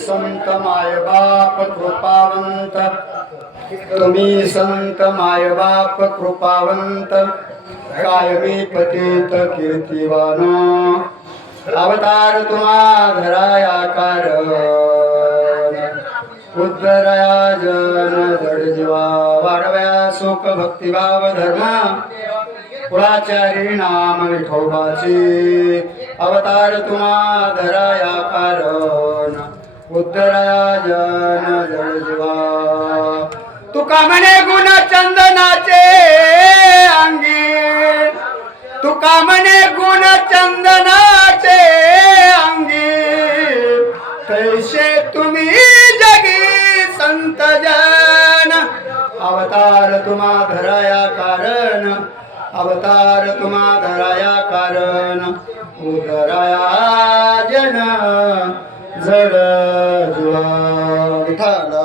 संत माय बाप कृपावंत, तुम्ही संत माय बाप कृपावंत, कायमी पतित कीर्तिवान, अवतार तुम्हा धराया कारण, उद्धराया जन जड जीवा, वाढव्या सुख भक्तिभाव धर्म, कुळाचारी नाम विठोबाची, अवतार तुम्हा धराया कारण, उद्धराया जन जड जीवा. तुका म्हणे गुण चंदनाचे अंगी, तुका म्हणे गुण चंदनाचे अंगी, तैसे तुम्ही जगी संत जन, अवतार तुम्हा धराया कारण, अवतार तुम्हा धराया कारण, उद्धराया जन जड जीवा. विठ्ठल